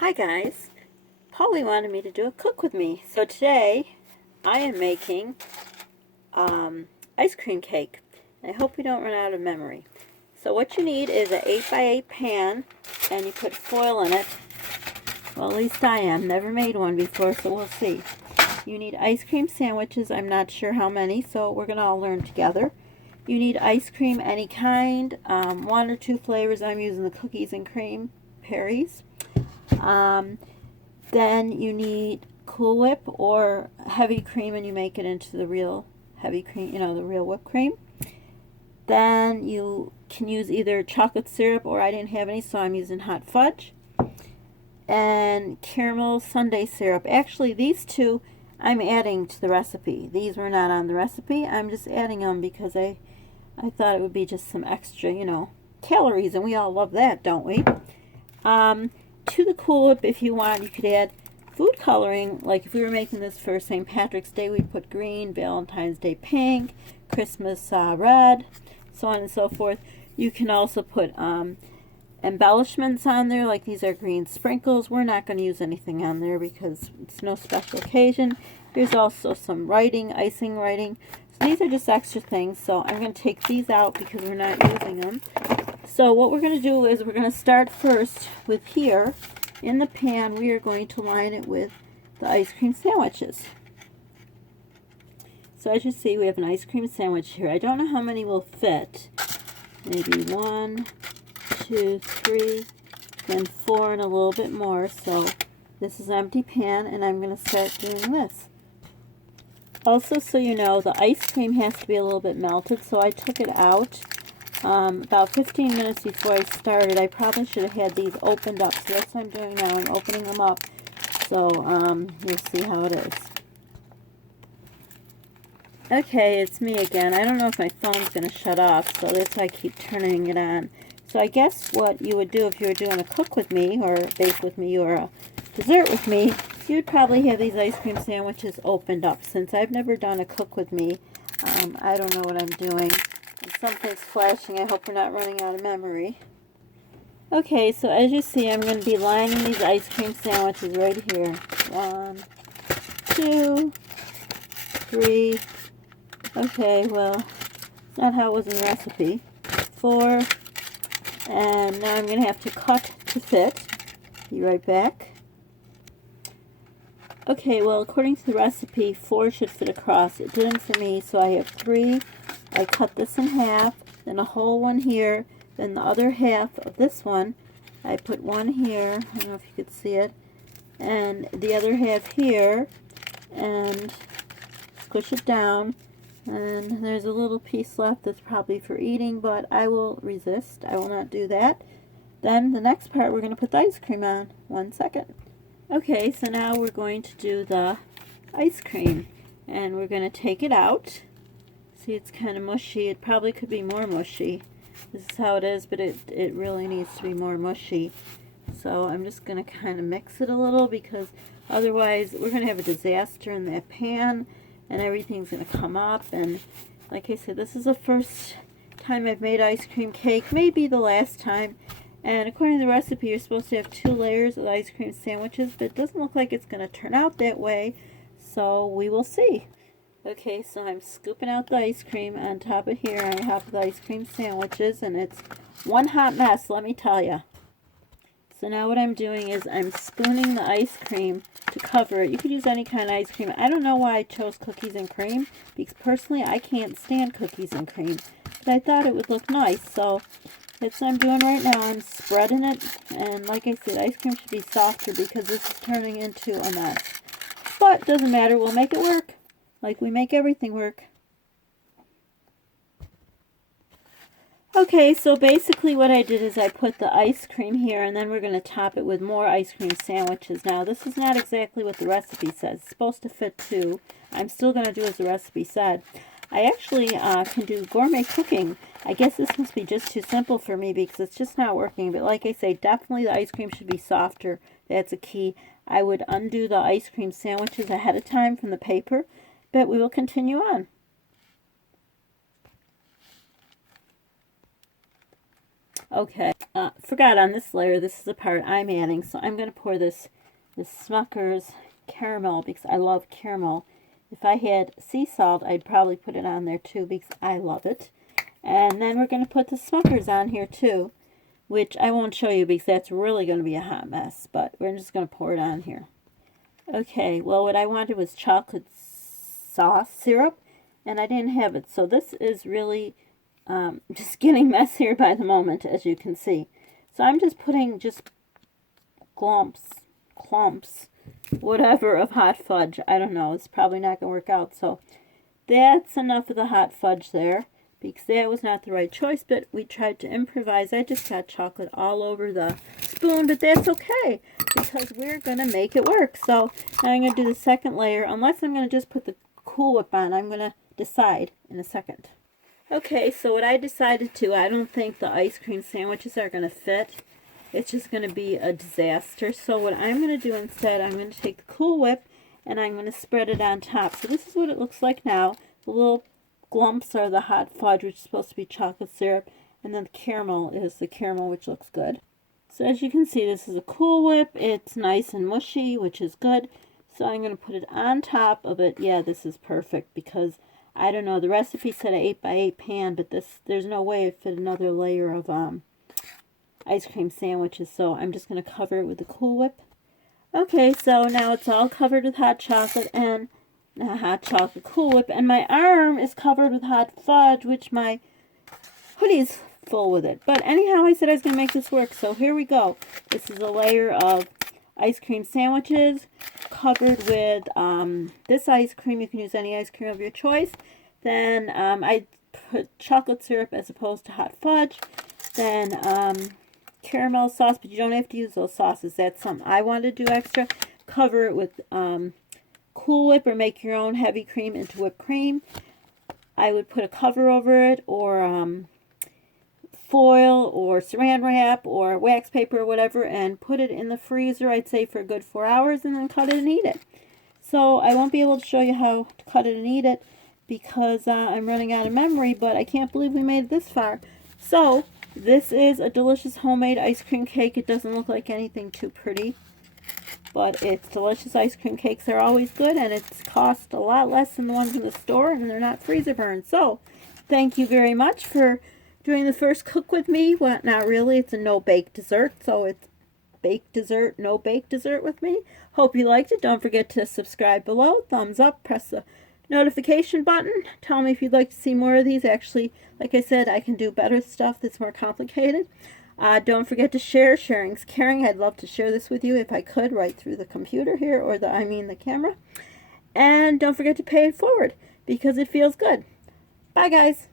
Hi guys, Polly wanted me to do a cook with me. So today I am making ice cream cake. I hope we don't run out of memory. So what you need is an 8x8 pan and you put foil in it. Well, at least I am. Never made one before, so we'll see. You need ice cream sandwiches. I'm not sure how many, so we're going to all learn together. You need ice cream any kind, one or two flavors. I'm using the cookies and cream Perry's. Then you need Cool Whip or heavy cream, and you make it into the real heavy cream, the real whipped cream. Then you can use either chocolate syrup, or I didn't have any, so I'm using hot fudge. And caramel sundae syrup. Actually, these two I'm adding to the recipe. These were not on the recipe. I'm just adding them because I thought it would be just some extra, calories, and we all love that, don't we? To the Cool Whip, if you want, you could add food coloring. Like if we were making this for St. Patrick's Day, we'd put green, Valentine's Day pink, Christmas red, so on and so forth. You can also put embellishments on there, like these are green sprinkles. We're not going to use anything on there because it's no special occasion. There's also some writing, icing writing. So these are just extra things, so I'm going to take these out because we're not using them. So what we're going to do is we're going to start first with here in the pan. We are going to line it with the ice cream sandwiches. So as you see, we have an ice cream sandwich here. I don't know how many will fit. Maybe 1, 2, 3, then 4 and a little bit more. So this is an empty pan, and I'm going to start doing this. Also, so you know, the ice cream has to be a little bit melted, so I took it out about 15 minutes before I started. I probably should have had these opened up, so that's what I'm doing now. I'm opening them up, so you'll see how it is. Okay, it's me again. I don't know if my phone's going to shut off, so that's why I keep turning it on. So I guess what you would do if you were doing a cook with me, or a bake with me, or a dessert with me, you'd probably have these ice cream sandwiches opened up. Since I've never done a cook with me, I don't know what I'm doing. And something's flashing. I hope we're not running out of memory. Okay, so as you see, I'm going to be lining these ice cream sandwiches right here. 1, 2, 3. Okay, well, it's not how it was in the recipe. 4. And now I'm going to have to cut to fit. Be right back. Okay, well, according to the recipe, 4 should fit across. It didn't for me, so I have 3. I cut this in half, then a whole one here, then the other half of this one. I put one here, I don't know if you could see it, and the other half here, and squish it down. And there's a little piece left that's probably for eating, but I will resist. I will not do that. Then the next part, we're going to put the ice cream on. 1 second. Okay, so now we're going to do the ice cream, and we're going to take it out. See, it's kind of mushy. It probably could be more mushy. This is how it is, but it really needs to be more mushy. So I'm just going to kind of mix it a little, because otherwise we're going to have a disaster in that pan, and everything's going to come up. And like I said, this is the first time I've made ice cream cake, maybe the last time. And according to the recipe, you're supposed to have 2 layers of ice cream sandwiches, but it doesn't look like it's going to turn out that way, so we will see. Okay, so I'm scooping out the ice cream on top of here, on top of the ice cream sandwiches, and it's one hot mess, let me tell you. So now what I'm doing is I'm spooning the ice cream to cover it. You could use any kind of ice cream. I don't know why I chose cookies and cream, because personally I can't stand cookies and cream, but I thought it would look nice, so that's what I'm doing right now. I'm spreading it, and like I said, ice cream should be softer because this is turning into a mess. But doesn't matter, we'll make it work. Like we make everything work. Okay, so basically what I did is I put the ice cream here, and then we're going to top it with more ice cream sandwiches. Now, this is not exactly what the recipe says. It's supposed to fit 2. I'm still going to do as the recipe said. I actually can do gourmet cooking. I guess this must be just too simple for me because it's just not working. But like I say, definitely the ice cream should be softer. That's a key. I would undo the ice cream sandwiches ahead of time from the paper. But we will continue on. Okay, forgot on this layer, this is the part I'm adding. So I'm going to pour this Smucker's caramel because I love caramel. If I had sea salt, I'd probably put it on there too because I love it. And then we're going to put the Smucker's on here too, which I won't show you because that's really going to be a hot mess, but we're just going to pour it on here. Okay, well what I wanted was chocolate sauce syrup, and I didn't have it. So this is really just getting messier by the moment, as you can see. So I'm just putting just clumps, whatever, of hot fudge. I don't know, it's probably not going to work out. So that's enough of the hot fudge there, because that was not the right choice, but we tried to improvise. I just got chocolate all over the spoon, but that's okay, because we're going to make it work. So now I'm going to do the second layer, unless I'm going to just put the Cool Whip on. I'm going to decide in a second. Okay, so what I decided to, I don't think the ice cream sandwiches are going to fit. It's just going to be a disaster. So what I'm going to do instead, I'm going to take the Cool Whip and I'm going to spread it on top. So this is what it looks like now. The little glumps are the hot fudge, which is supposed to be chocolate syrup, and then the caramel is the caramel, which looks good. So as you can see, this is a Cool Whip. It's nice and mushy, which is good. So I'm going to put it on top of it. Yeah, this is perfect because I don't know, the recipe said an 8x8 pan, but there's no way it fit another layer of ice cream sandwiches, so I'm just going to cover it with the Cool Whip. Okay, so now it's all covered with hot chocolate and Cool Whip, and my arm is covered with hot fudge, which my hoodie's full with it. But anyhow, I said I was going to make this work, so here we go. This is a layer of ice cream sandwiches covered with this ice cream. You can use any ice cream of your choice. Then I put chocolate syrup as opposed to hot fudge. Then caramel sauce, but you don't have to use those sauces. That's something I wanted to do extra. Cover it with Cool Whip or make your own heavy cream into whipped cream. I would put a cover over it, or foil or saran wrap or wax paper or whatever, and put it in the freezer, I'd say for a good 4 hours, and then cut it and eat it. So I won't be able to show you how to cut it and eat it because I'm running out of memory, but I can't believe we made it this far. So this is a delicious homemade ice cream cake. It doesn't look like anything too pretty, but it's delicious. Ice cream cakes are always good, and it's cost a lot less than the ones in the store, and they're not freezer burned. So thank you very much for doing the first cook with me. Well, not really. It's a no-bake dessert, so it's baked dessert, no-bake dessert with me. Hope you liked it. Don't forget to subscribe below. Thumbs up. Press the notification button. Tell me if you'd like to see more of these. Actually, like I said, I can do better stuff that's more complicated. Don't forget to share. Sharing's caring. I'd love to share this with you if I could, right through the computer here, or the camera. And don't forget to pay it forward because it feels good. Bye, guys.